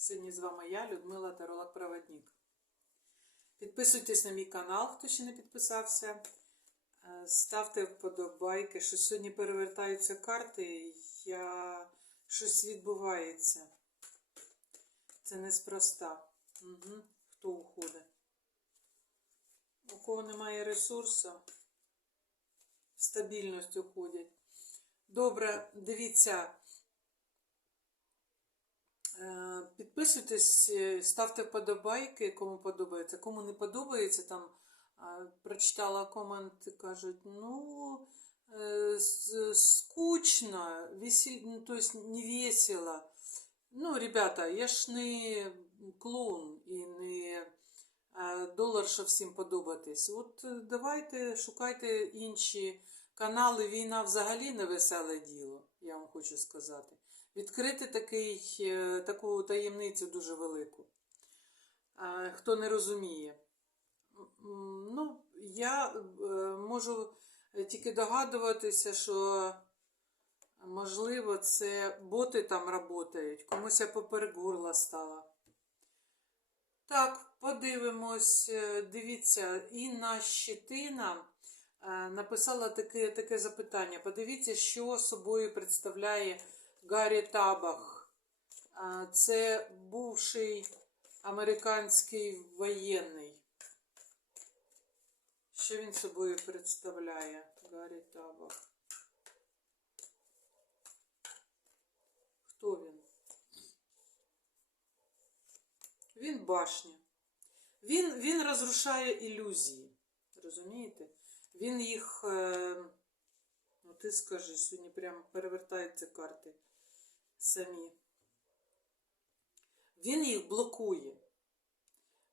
Сьогодні з вами я, Людмила Таролог Проводник. Підписуйтесь на мій канал, хто ще не підписався. Е, Ставте вподобайки, що сьогодні перевертаються карти, я... щось відбувається. Це неспроста. Угу. Хто уходить? У кого немає ресурсу, стабільність уходять. Добре, дивіться. Е, Підписуйтесь, е, ставте вподобайки, кому подобається. Кому не подобається, там прочитала комент, кажуть, ну, е, скучно, весіль... ну, то есть не весело. Ну, ребята, я ж не клоун і не долар, щоб всім подобатись. От е, давайте шукайте інші канали. Війна взагалі не веселе діло, я вам хочу сказати. Відкрити такий, е, таку таємницю дуже велику. Хто не розуміє. Ну, я е, можу тільки догадуватися, що можливо це боти там працюють. Комусь я поперек горла стала. Так, подивимось. Е, Дивіться, Інна Щетина е, написала таке, таке запитання. Подивіться, що собою представляє Гаррі Табах. Це бувший американський воєнний. Що він собою представляє? Гаррі Табах. Хто він? Він башня. Він, він розрушає ілюзії. Розумієте? Він їх. Е, ну, ти скажи, сьогодні прямо перевертаються карти самі. Він їх блокує.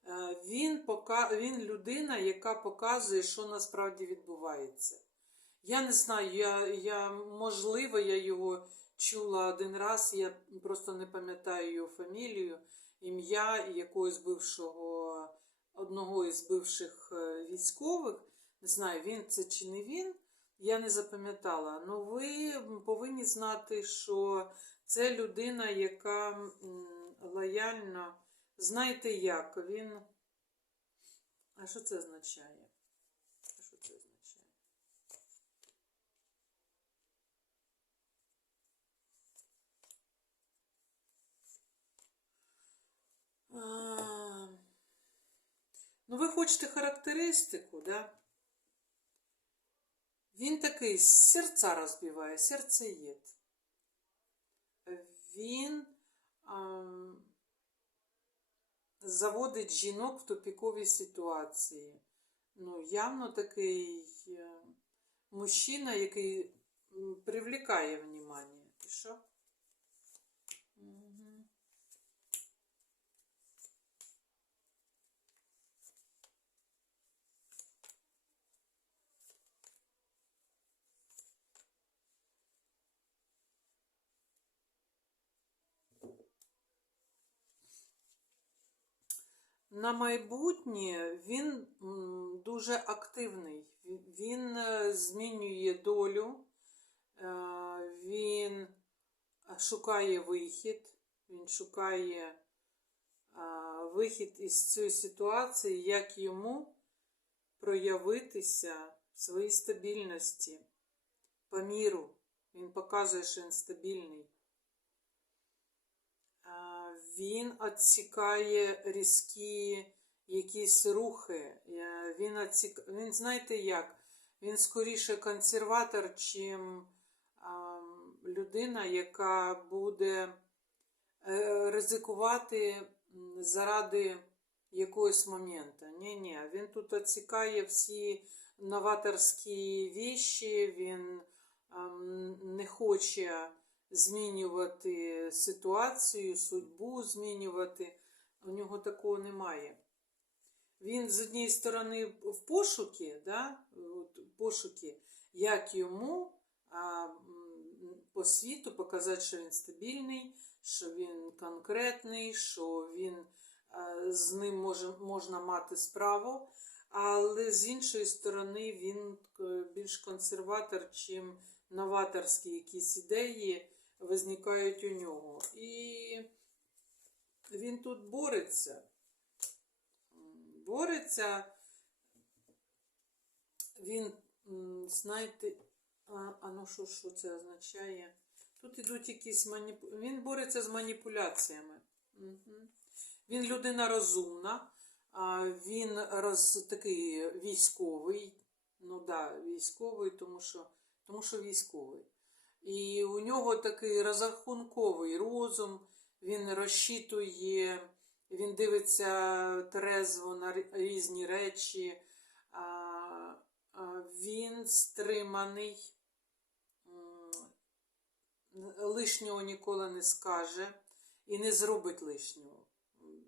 Е, Він, пока, він людина, яка показує, що насправді відбувається. Я не знаю, я, я, можливо, я його чула один раз, я просто не пам'ятаю його фамілію, ім'я якогось бившого, одного із бивших е, військових. Не знаю, він це чи не він, я не запам'ятала. Ну ви повинні знати, що це людина, яка м, лояльно, знаєте як, він. А що це означає? Що це означає? А, Ну, ви хочете характеристику, да? Він такий серця розбиває, серцеєд. Він ам, заводить жінок в тупікові ситуації. Ну, явно такий е, мужчина, який привлікає внимание. І що? На майбутнє він дуже активний. Він е, змінює долю, е, він шукає вихід, він шукає е, вихід із цієї ситуації, як йому проявитися в своїй стабільності по міру. Він показує, що він стабільний. Він відсікає різкі якісь рухи. Він, відсік... він знаєте як? Він скоріше консерватор, чим людина, яка буде е, ризикувати заради якогось моменту. Ні, ні, він тут відсікає всі новаторські віші, він не хоче змінювати ситуацію, судьбу змінювати. У нього такого немає. Він з однієї сторони в пошуки, да, пошуки, як йому а, по світу показати, що він стабільний, що він конкретний, що він а, з ним може, можна мати справу. Але з іншої сторони він е, більш консерватор, чим новаторські якісь ідеї визникають у нього. І він тут бореться. Бореться. Він, знаєте, а, а ну що, що це означає? Тут ідуть якісь маніп... Він бореться з маніпуляціями. Мгм. Він людина розумна, він роз... такий військовий. Ну да, військовий, тому що, тому що військовий. І у нього такий розрахунковий розум, він розчитує, він дивиться трезво на різні речі, він стриманий, лишнього ніколи не скаже і не зробить лишнього.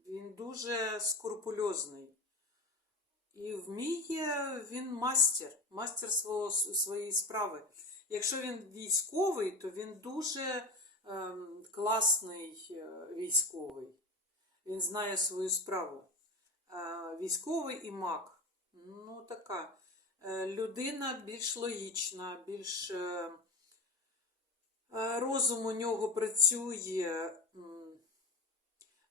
Він дуже скрупульозний. І вміє він мастер, мастер свого, своєї справи. Якщо він військовий, то він дуже ем, класний е, військовий. Він знає свою справу. Е, військовий і маг. Ну, така е, людина більш логічна, більш е, е, розум у нього працює,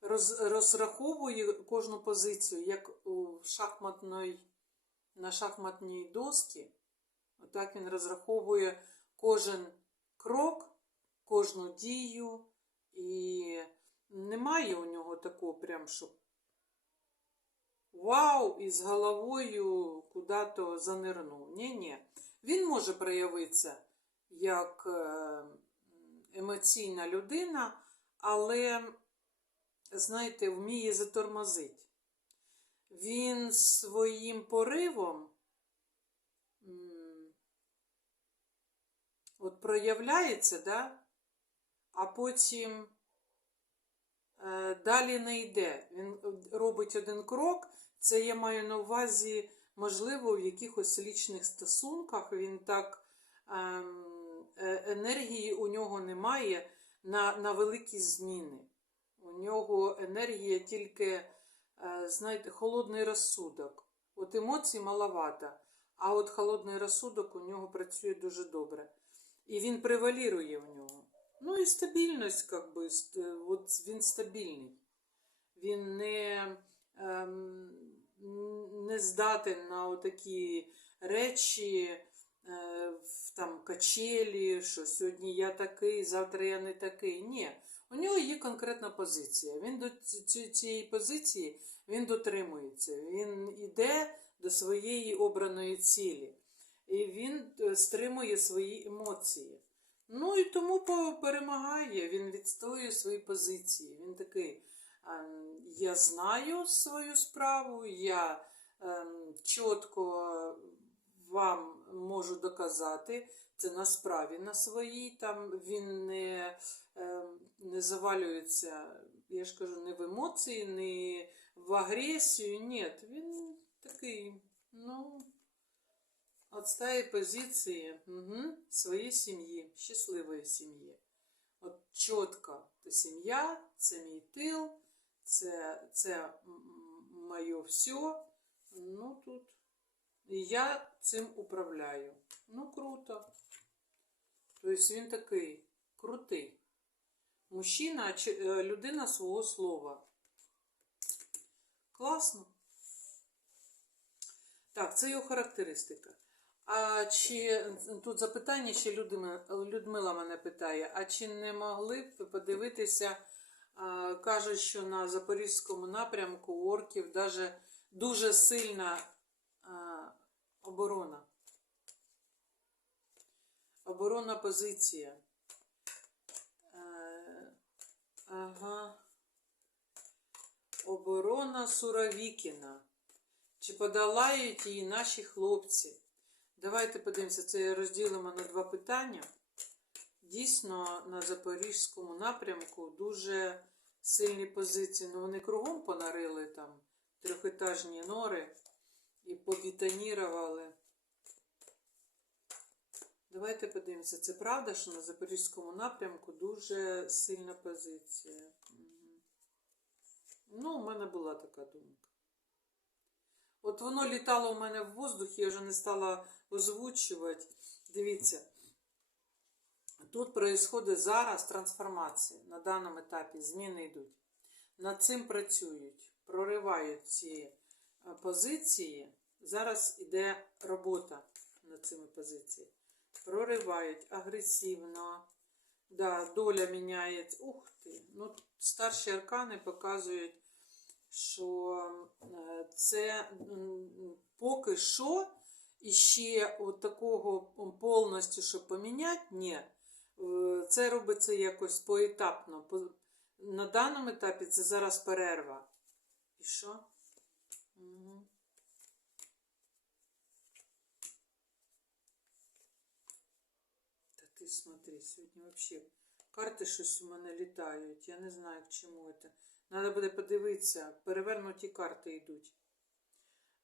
роз, розраховує кожну позицію, як у шахматної, на шахматній доскі. Отак він розраховує кожен крок, кожну дію, і немає у нього такого прям, щоб вау, і з головою куди-то занирнув. Ні-ні. Він може проявитися як е, емоційна людина, але, знаєте, вміє затормозити. Він своїм поривом от проявляється, да? а потім е, далі не йде. Він робить один крок. Це я маю на увазі, можливо, в якихось лічних стосунках він так ем, е, енергії у нього немає на, на великі зміни. У нього енергія тільки, е, знаєте, холодний розсудок. От емоцій маловато, а от холодний розсудок у нього працює дуже добре. І він превалірує в нього. Ну і стабільність, как би, от він стабільний. Він не, ем, не здатен на такі речі, е, в там качелі, що сьогодні я такий, завтра я не такий. Ні. У нього є конкретна позиція. Він до ці- ці- цієї позиції він дотримується. Він іде до своєї обраної цілі. І він е, стримує свої емоції. Ну і тому перемагає, він відстоює свої позиції. Він такий: ем, я знаю свою справу, я ем, чітко вам можу доказати. Це на справі на своїй. Там він не, ем, не завалюється, я ж кажу, не в емоції, не в агресію. Ні, він такий, ну. Отстає позиції угу, своєї сім'ї, щасливої сім'ї. От чітко, це сім'я, це мій тил, це, це моє все. Ну тут. І я цим управляю. Ну, круто. Тобто він такий крутий. Мужчина, е, людина свого слова. Класно. Так, це його характеристика. А чи тут запитання ще Людмила, Людмила мене питає: а чи не могли б ви подивитися? а, Кажуть, що на Запорізькому напрямку орків даже дуже сильна а, оборона. Оборонна позиція. Е, Ага. Оборона Суровікіна. Чи подолають її наші хлопці? Давайте подивимося, це розділимо на два питання. Дійсно, на Запорізькому напрямку дуже сильні позиції. Ну, вони кругом понарили там трьохетажні нори і побітонірували. Давайте подивимося, це правда, що на Запорізькому напрямку дуже сильна позиція. Ну, у мене була така думка. От воно літало у мене в воздухі, я вже не стала озвучувати. Дивіться, тут відбувається зараз трансформація. На даному етапі зміни йдуть. над цим працюють, проривають ці е, позиції. Зараз іде робота над цими позиціями. Проривають агресивно. Да, доля міняється. Ух ти. Ну, старші аркани показують, що е, це поки що іще от такого повністю, щоб поміняти, ні. Е, Це робиться якось поетапно. На даному етапі це зараз перерва. І що? Угу. Та ти смотри, сьогодні взагалі карти щось у мене літають. Я не знаю, к чому це. Треба буде подивитися. Перевернуті карти йдуть.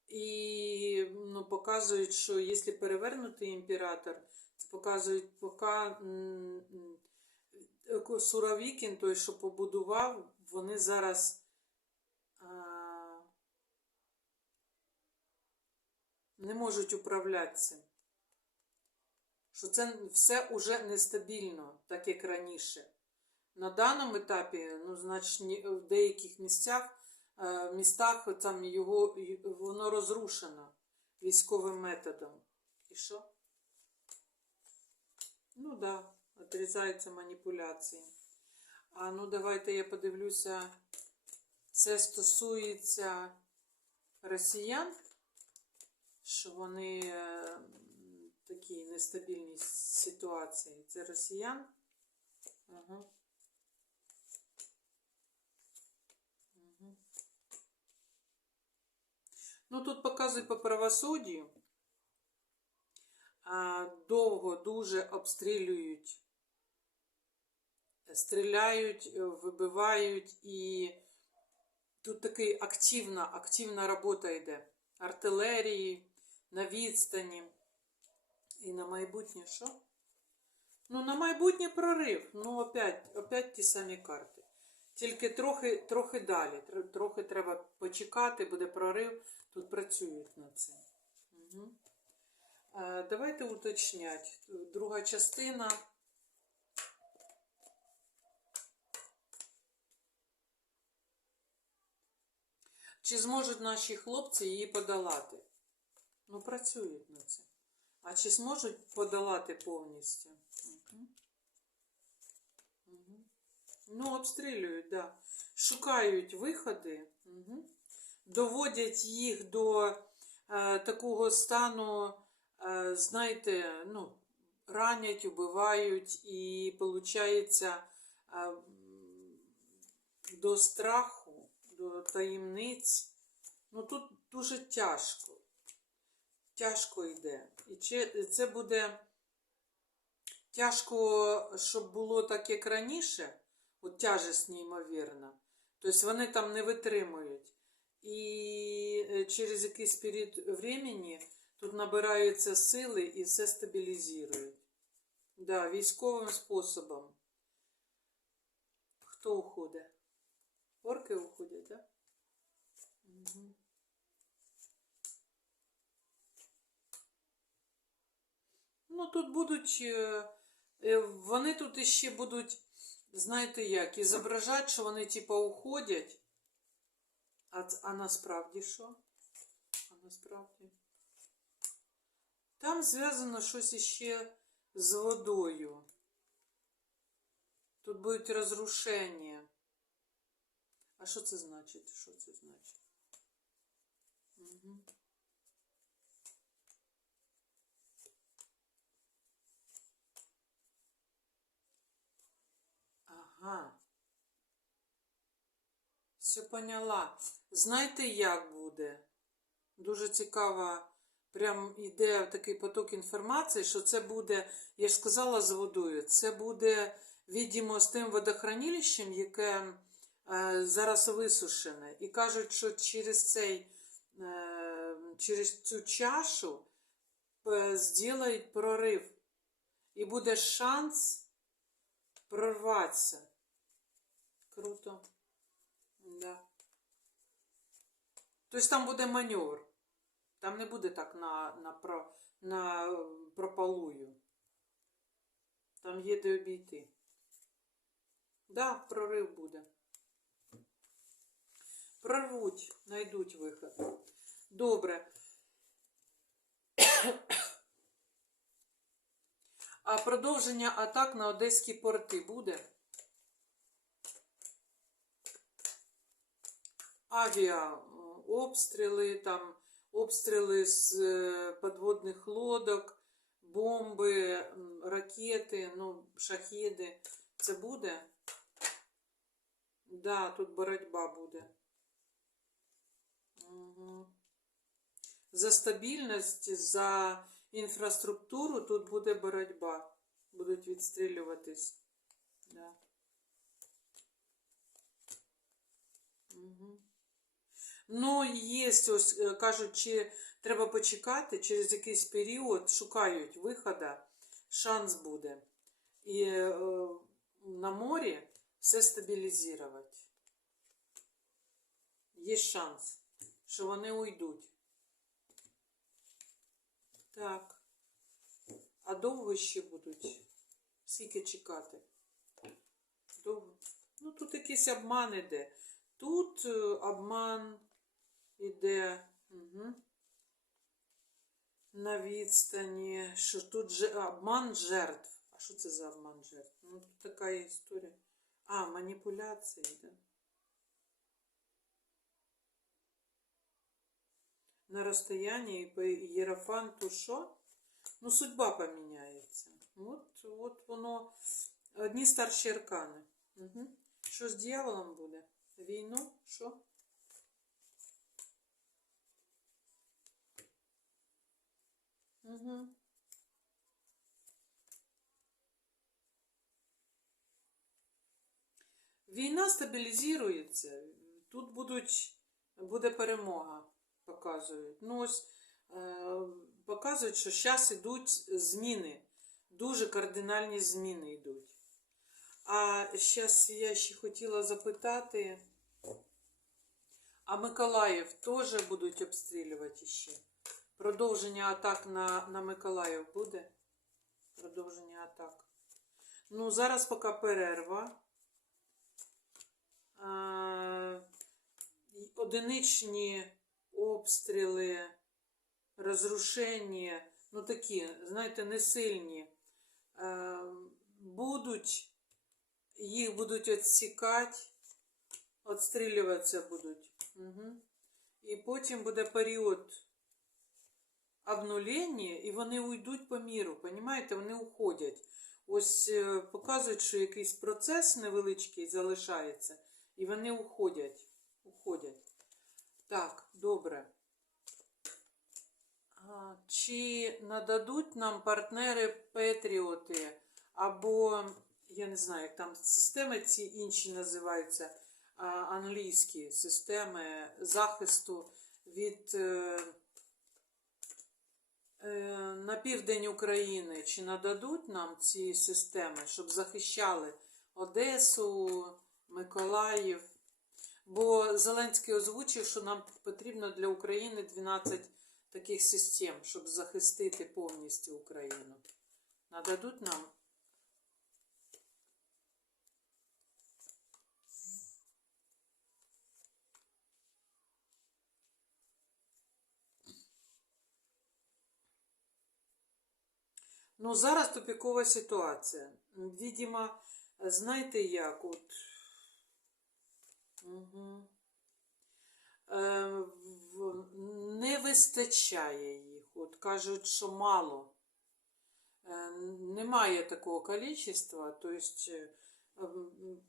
І ну, показують, що якщо перевернутий імператор, це показують, поки Суровікін, той, що побудував, вони зараз не можуть управляти цим. Що це все уже нестабільно, так як раніше. На даному етапі, ну, значить, в деяких місцях, е, містах там його, воно розрушено військовим методом. І що? Ну так, да, отрізаються маніпуляції. А ну давайте я подивлюся. Це стосується росіян, що вони е, такі нестабільні ситуації. Це росіян. Ага. Ну, тут показують по правосуддю. Довго дуже обстрілюють, стріляють, е, вибивають і тут такий активна, активна робота йде. Артилерії, на відстані. І на майбутнє що? Ну, на майбутнє прорив. Ну, опять, опять ті самі карти. Тільки трохи, трохи далі. Трохи треба почекати, буде прорив. Тут працюють над цим. Угу. Давайте уточнять. Друга частина. Чи зможуть наші хлопці її подолати? Ну, працюють над цим. А чи зможуть подолати повністю? Угу. Угу. Ну, обстрілюють, да. Шукають виходи, угу. доводять їх до е, такого стану, е, знаєте, ну, ранять, убивають, і виходить е, до страху, до таємниць. Ну, тут дуже тяжко. Тяжко йде. І чи- це буде тяжко, щоб було так, як раніше, от тяжесть неймовірна. Тобто вони там не витримують. І е, через якийсь період времени тут набираються сили і все стабілізують. Да, військовим способом. Хто уходить? Орки уходять, так? Да? Угу. Ну, тут будуть. е, е, Вони тут іще будуть, знаєте як, і зображати, що вони типа уходять. А, а насправді що? А насправді. Там зв'язано щось іще з водою. Тут будуть розрушення. А що це значить? Що це значить? Угу. Ага. Все поняла. Знаєте, як буде? Дуже цікаво. Прям іде такий поток інформації, що це буде, я ж сказала з водою, це буде, відомо, з тим водохранилищем, яке е, зараз висушене. І кажуть, що через цей, е, через цю чашу е, зроблять прорив. І буде шанс прорватися. Круто. Да. Тобто там буде маневр. Там не буде так на, на, про, на пропалую. Там є де обійти. Да, прорив буде. Прорвуть, знайдуть виход. Добре. А продовження атак на одеські порти буде? Авіа, е, обстріли, там, обстріли з е, подводних лодок, бомби, ракети, ну, шахіди. Це буде? Да, тут боротьба буде. Угу. За стабільність, за інфраструктуру тут буде боротьба. Будуть відстрілюватись. Да. Угу. Ну, є ось, е, кажуть, чи треба почекати, через якийсь період шукають виходу, шанс буде. І е, на морі все стабілізувати. Є шанс, що вони уйдуть. Так. А довго ще будуть? Скільки чекати? Довго. Ну, тут якийсь обман іде. Тут е, обман іде угу. на відстані, що тут же обман жертв. А що це за обман жертв? Ну, тут така є історія. А, маніпуляції, да? На розстоянні Єрофанту що? Ну, судьба поміняється. От, от воно. Одні старші аркани. Угу. Що з дьяволом буде? Війну? Що? Угу. Війна стабілізується. Тут будуть, буде перемога, показують. Ну, ось е, показують, що зараз йдуть зміни. Дуже кардинальні зміни йдуть. А зараз я ще хотіла запитати, а Миколаїв теж будуть обстрілювати ще? Продовження атак на, на Миколаїв буде? Продовження атак. Ну, зараз поки перерва. А, одиничні обстріли, розрушення, ну такі, знаєте, не сильні, а, будуть, їх будуть відсікати, відстрілюватися будуть. Угу. І потім буде період обнулення, і вони уйдуть по міру, понімаєте, вони уходять. Ось е, показують, що якийсь процес невеличкий залишається, і вони уходять. уходять. Так, добре. Чи нададуть нам партнери Петріоти, або, я не знаю, як там системи ці інші називаються, англійські системи захисту від. Е, на південь України чи нададуть нам ці системи, щоб захищали Одесу, Миколаїв? Бо Зеленський озвучив, що нам потрібно для України 12 таких систем, щоб захистити повністю Україну. Нададуть нам? Ну, зараз тупікова ситуація. Відімо, знаєте як, от. Угу. Е, не вистачає їх. От кажуть, що мало. Е, немає такого кількості, тобто е,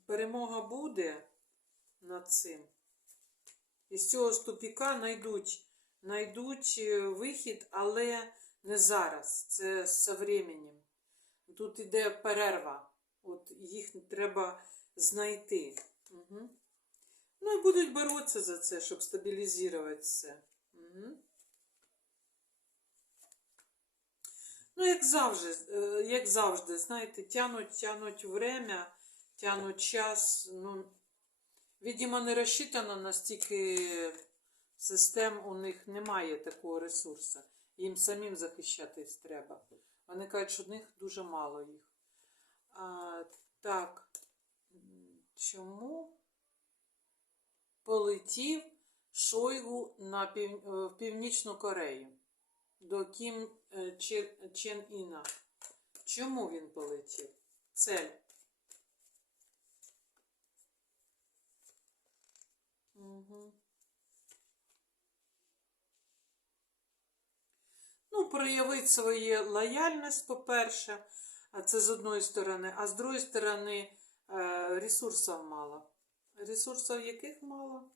перемога буде над цим. І з цього з тупіка знайдуть, знайдуть е, вихід, але не зараз. Це з временем. Тут іде перерва. От їх треба знайти. Угу. Ну і будуть боротися за це, щоб стабілізувати все. Угу. Ну, як завжди, е, як завжди, знаєте, тянуть, тянуть время, тянуть час. Ну, видимо, не розчитано настільки систем, у них немає такого ресурсу. Їм самим захищатись треба. Вони кажуть, що них дуже мало їх. А, так, чому? полетів Шойгу на пів... е, в Північну Корею до Кім е. Чен Іна. Чому він полетів? Цель. Угу. Проявити свою лояльність, по-перше, це з одної сторони, а з другої сторони, е, ресурсів мало. Ресурсів яких мало?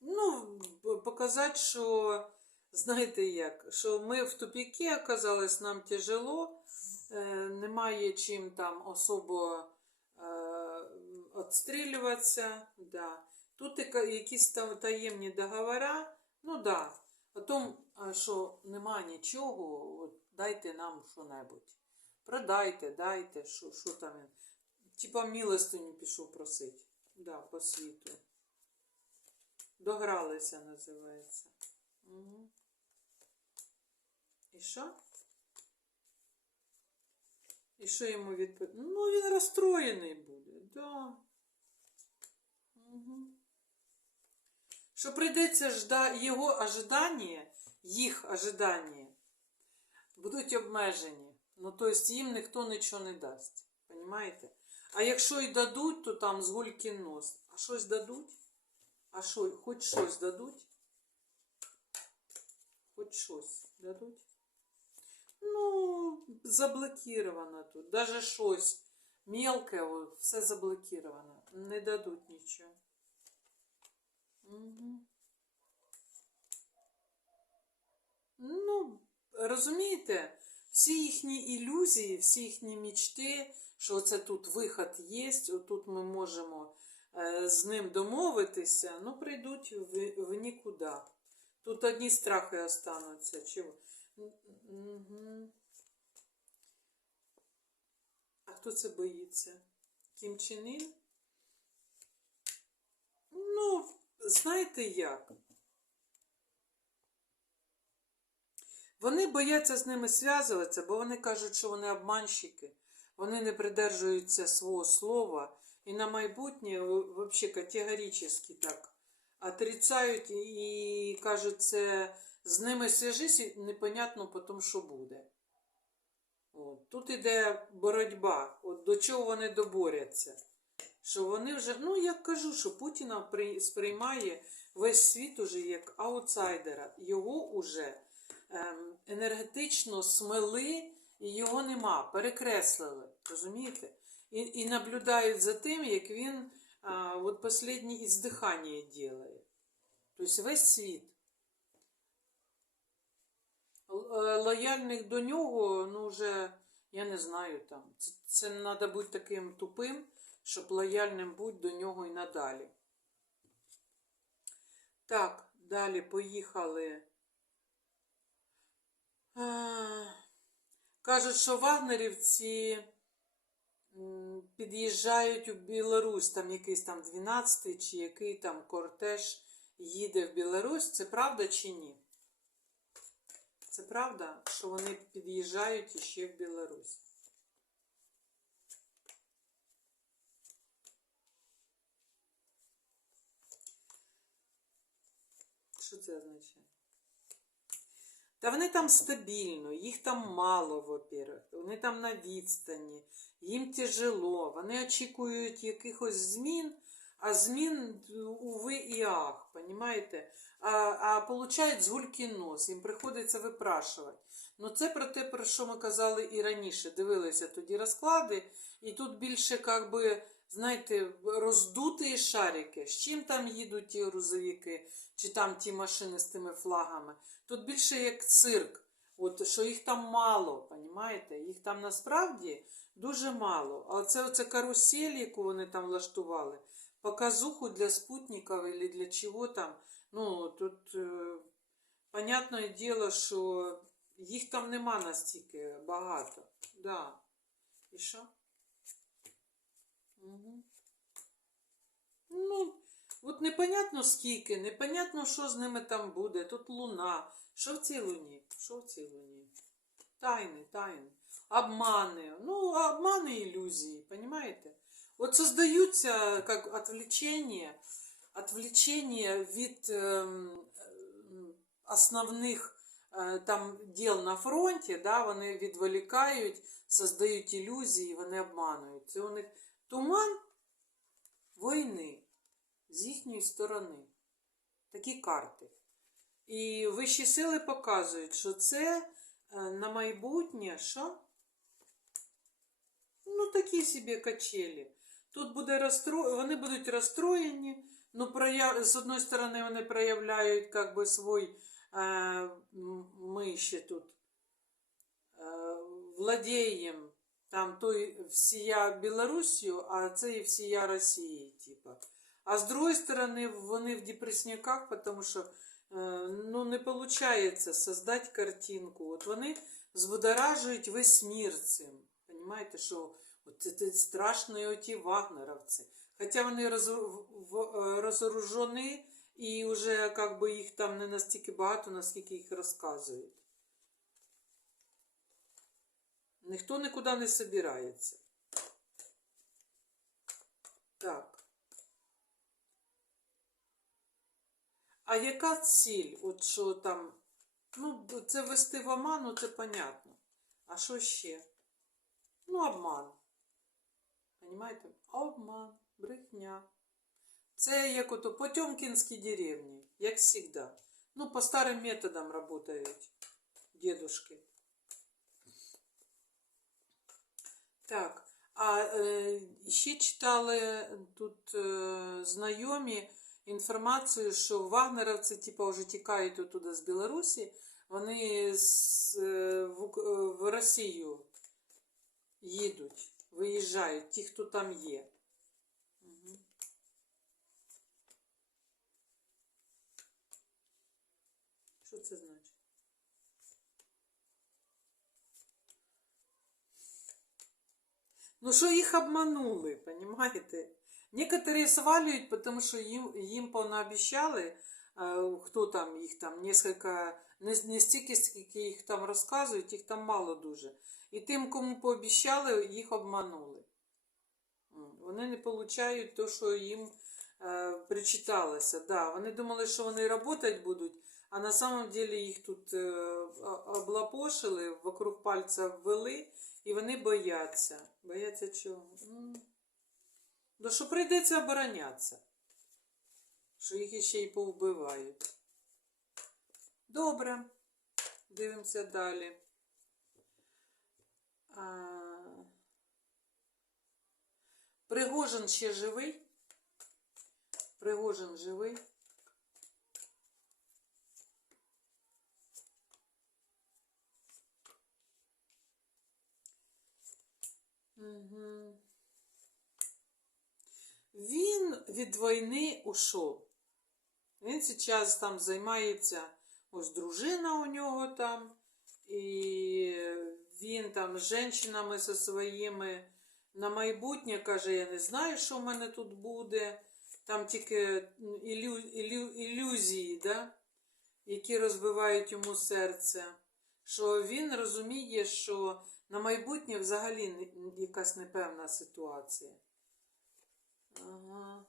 Ну, показати, що, знаєте як, що ми в тупіки оказались, нам тяжело, е, немає чим там особо е, відстрілюватися. Да. Тут якісь там таємні договори, ну да. Потім, що нема нічого, от, дайте нам що-небудь. Продайте, дайте, що, що там він. Типа милостиню пішов просить. Да, по світу. Догралися, називається. Угу. І що? І що йому відповідь? Ну, він розстроєний буде, да. Угу. Що прийдеться жда... його ожидання, їх ожидання, будуть обмежені. Ну, тобто їм ніхто нічого не дасть. Понимаєте? А якщо й дадуть, то там з гулькін нос. А щось дадуть? А що, хоч щось дадуть? Хоч щось дадуть? Ну, заблокировано тут. Даже щось мелке, все заблокировано. Не дадуть нічого. Ну, розумієте, всі їхні ілюзії, всі їхні мічти, що це тут виход є, отут ми можемо е, з ним домовитися, ну прийдуть в, в нікуди. Тут одні страхи остануться. Чого? А хто це боїться? Кім Чен Ну, знаєте як? Вони бояться з ними зв'язуватися, бо вони кажуть, що вони обманщики, вони не придержуються свого слова і на майбутнє взагалі категорично так отрицають і кажуть, це з ними зв'яжись і непонятно потім, що буде. От. Тут іде боротьба, от до чого вони доборяться. Що вони вже, ну я кажу, що Путіна сприймає весь світ уже як аутсайдера. Його уже ем, енергетично смели, і його нема, перекреслили. Розумієте? І, і наблюдають за тим, як він а, от останнє іздихання делає. Тобто весь світ. Е, Лояльних до нього, ну вже, я не знаю там. Це треба бути таким тупим, щоб лояльним бути до нього і надалі. Так, далі поїхали. Кажуть, що вагнерівці під'їжджають у Білорусь, там якийсь там 12-й чи який там кортеж їде в Білорусь. Це правда чи ні? Це правда, що вони під'їжджають іще в Білорусь? Що це означає? Та вони там стабільно, їх там мало, во-первых. Вони там на відстані, їм тяжело, вони очікують якихось змін, а змін, уви і ах, понімаєте? А, а получають з нос, їм приходиться випрашувати. Ну це про те, про що ми казали і раніше. Дивилися тоді розклади, і тут більше, як би, знаєте, роздуті шарики. З чим там їдуть ті грузовики, чи там ті машини з тими флагами. Тут більше як цирк. От, що їх там мало, понімаєте? Їх там насправді дуже мало. А це оце карусель, яку вони там влаштували, показуху для спутників або для чого там. Ну, тут, е, понятне діло, що їх там нема настільки багато. Да. І що? Угу. Ну, от непонятно скільки, непонятно, що з ними там буде. Тут луна. Що в цій луні? Що в цій луні? Тайни, тайни. Обмани. Ну, обмани ілюзії, понімаєте? От создаються як отвлечення, отвлечення від ем, ем, основних е, там діл на фронті, да, вони відволікають, создають ілюзії, вони обманують. Це у них туман війни з їхньої сторони. Такі карти. І вищі сили показують, що це е, на майбутнє, що? Ну, такі собі качелі. Тут буде розстро... вони будуть розстроєні. Ну, прояв... з одної сторони, вони проявляють как би, свой е... ми тут е... владіємо там той всія Білорусію, а це і всія Росії, типа. А з другої сторони, вони в депресняках, тому що е, ну, не виходить создати картинку. От вони збудоражують весь мір цим. Понимаєте, що от це, страшні оті вагнеровці. Хоча вони розоружені і вже как би, їх там не настільки багато, наскільки їх розказують. Ніхто нікуди не собирається. Так. А яка ціль? От що там? Ну, це вести в оману, це понятно. А що ще? Ну, обман. Понимаєте? Обман, брехня. Це як ото Потьомкінські деревні, як завжди. Ну, по старим методам працюють дедушки. Так, а е, ще читали тут е, знайомі інформацію, що вагнеровці, типу, вже тікають оттуда з Білорусі, вони з, е, в, е, в Росію їдуть, виїжджають, ті, хто там є. Що це значить? Ну, що їх обманули, понимаете? Некоторые сваливают, потому что им, им понаобещали, э, хто там їх там, несколько, не, стільки, скільки їх там розказують, їх там мало дуже. І тим, кому пообіщали, їх обманули. Вони не получають то, що їм е, причиталося. Да, вони думали, що вони працювати будуть, а на самом деле їх тут е, облапошили, вокруг пальця ввели, і вони бояться. Бояться чого? Да що прийдеться оборонятися. Що їх ще й повбивають. Добре. Дивимося далі. А... Пригожин ще живий. Пригожин живий. Угу. Він від війни ушов. Він зараз там займається, ось дружина у нього там, і він там з жінками зі своїми на майбутнє каже, я не знаю, що в мене тут буде. Там тільки ілю, ілю, ілюзії, да? які розбивають йому серце. Що він розуміє, що на майбутнє взагалі якась непевна ситуація. Ага.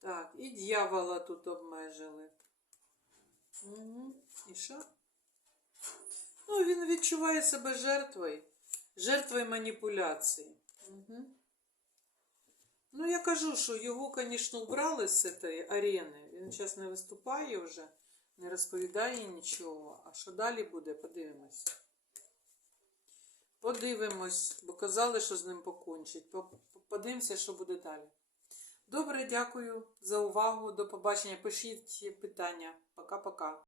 Так, і дьявола тут обмежили. Угу. І що? Ну, він відчуває себе жертвою, жертвою маніпуляції. Угу. Ну, я кажу, що його, звісно, убрали з цієї арени. Він зараз не виступає вже, не розповідає нічого. А що далі буде, подивимось. Подивимось, бо казали, що з ним покончить. Подивимося, що буде далі. Добре, дякую за увагу. До побачення. Пишіть питання. Пока-пока.